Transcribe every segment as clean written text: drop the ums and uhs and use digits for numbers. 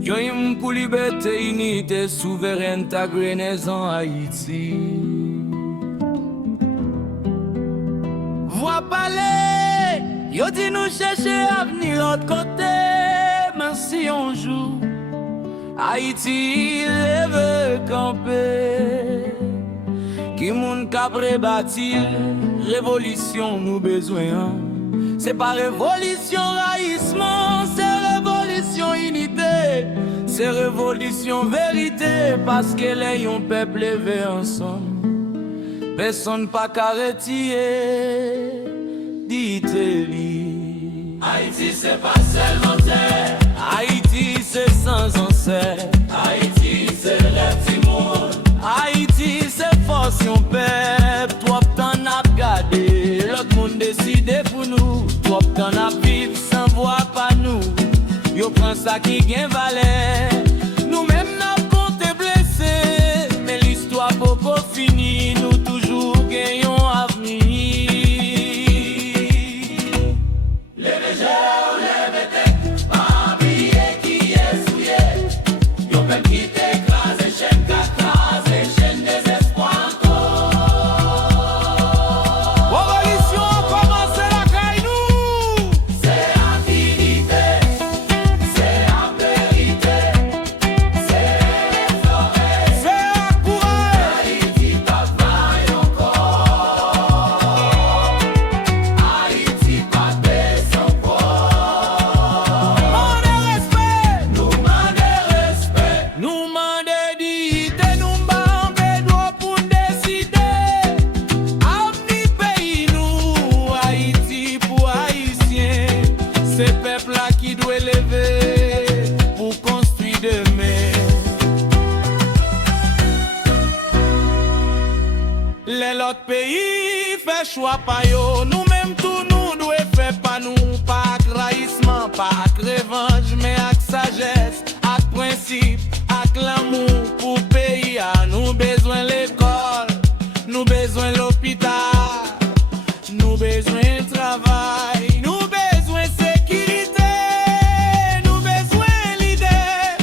Yo yim pour liberté, unité, souveraineté, grenaison en Haïti. Voix parler, yo dit nous chercher à venir l'autre côté, mais si on joue, Haïti lève camper. Qui moun cabre bâti, révolution nous besoin. C'est pas révolution raïsement, c'est révolution unité. C'est révolution vérité, parce que les yon peuple levé ensemble. Personne pas carrétier, dit-il. Haïti c'est pas seulement terre, Haïti c'est sans ancêtre, Haïti c'est le petit monde, Haïti c'est force yon peuple. Toi t'en as gardé, l'autre monde décide pour nous. Toi t'en as vivre sans voix pas nous. Yo prend ça qui gagne valeur. Nous-mêmes n'a compté blessé, mais l'histoire beaucoup fini. Nous toujours gagnons avenir. Les jeux, les têtes, pas oublier qui est souillé. Yo peuple qui t'écrase, chaîne qu'atrase, chaîne désespoir encore. Révolution commence la caille nous. C'est la dignité, c'est la vérité, c'est les forêts, c'est la courage. Haïti pas vaille encore, Haïti pas baisse encore. Nous mandez respect, nous mandez dignité, nous mandez droit pour décider. Avenir pays nous, Haïti pour Haïtiens. C'est peuple là qui doit lever pour construire demain. Les autres pays fait choix pas yo, nous-mêmes tout nous doit faire pas nous. Pas avec raïsement, pas avec revanche, mais avec sagesse, avec principe, avec l'amour pour pays. Nous besoin l'école, nous besoin l'hôpital, nous besoin travail, nous besoin sécurité, nous besoin leader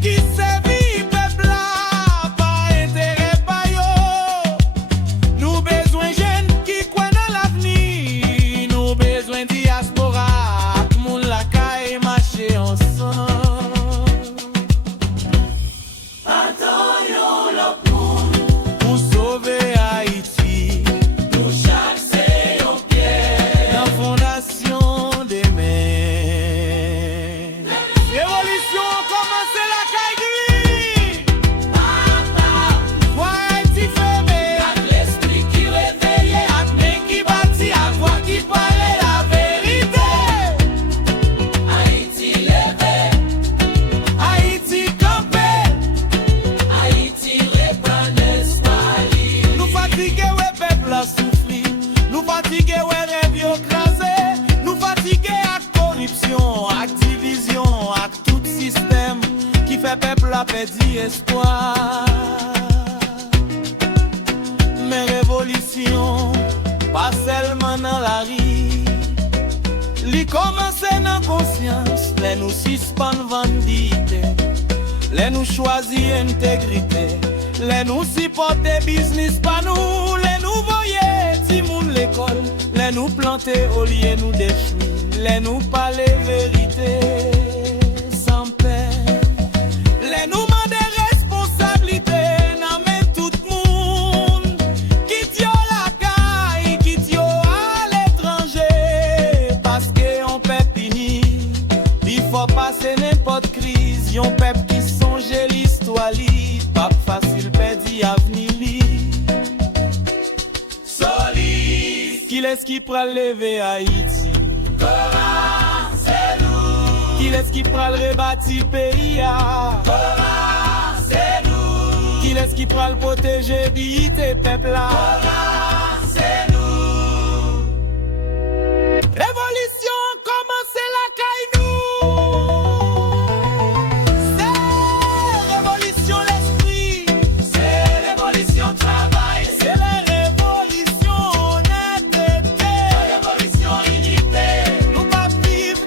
qui servit peuple là, pas intérêt pas yo. Nous besoin jeunes qui croient dans l'avenir, nous besoin diaspora, tout moun la caille marcher ensemble. Attendons l'autre monde pour sauver Haïti. Nous chaque c'est au pied la fondation des mers. Révolution commence la caille. Moi Haïti fermé, avec l'esprit qui réveille, avec main qui bâtit, avec voix qui parle la vérité. Haïti levé, Haïti campé, Haïti répand l'espace. Nous fatigués, ouais, peuple a souffri. Nous fatigués, ouais, rêve yo crasé. Nous fatigués à corruption, à division, à tout système qui fait peuple a perdu espoir. Mais révolution, pas seulement dans la rue. Li commence dans conscience, les nous suspend vendité, les nous choisit intégrité, les nous supporter business pas nous, les nous voyer ti moun l'école, les nous planter au lieu nous détruire, les nous parler vérité sans peine, les nous demander responsabilité nan men tout monde, quitte yo la caille, quitte yo à l'étranger, parce que on peut fini, il faut passer n'importe crise, yon peuple qui songe l'histoire li, pas facile perdi avenir li. Solide, qui laisse qui pral lever Haïti? Coran, c'est nous. Qui laisse qui pral rebâtir pays a? Coran, c'est nous. Qui laisse qui pral protéger dignité peuple là? Coran, c'est nous. Révolution commence la caille nous. C'est révolution l'esprit, c'est révolution travail, c'est la révolution honnêteté, révolution unité. Nous pas vivre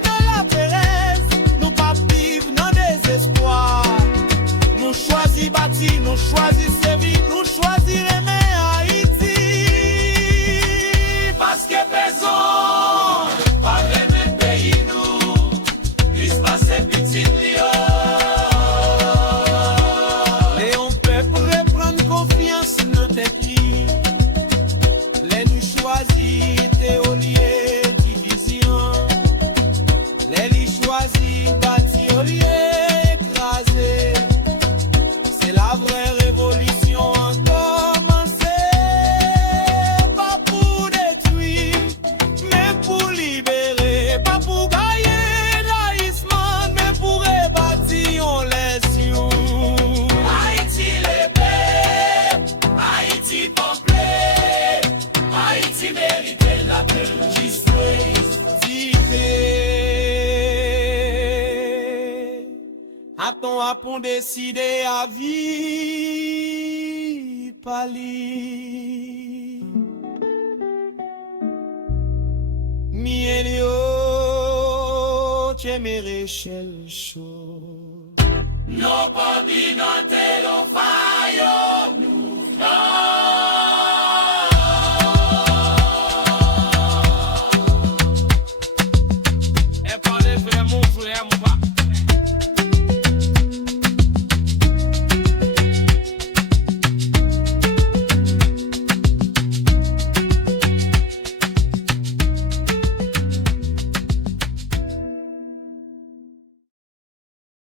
Bâton a pour décider à vie pali. Mielio, tu me réchelle chaud. Nobody not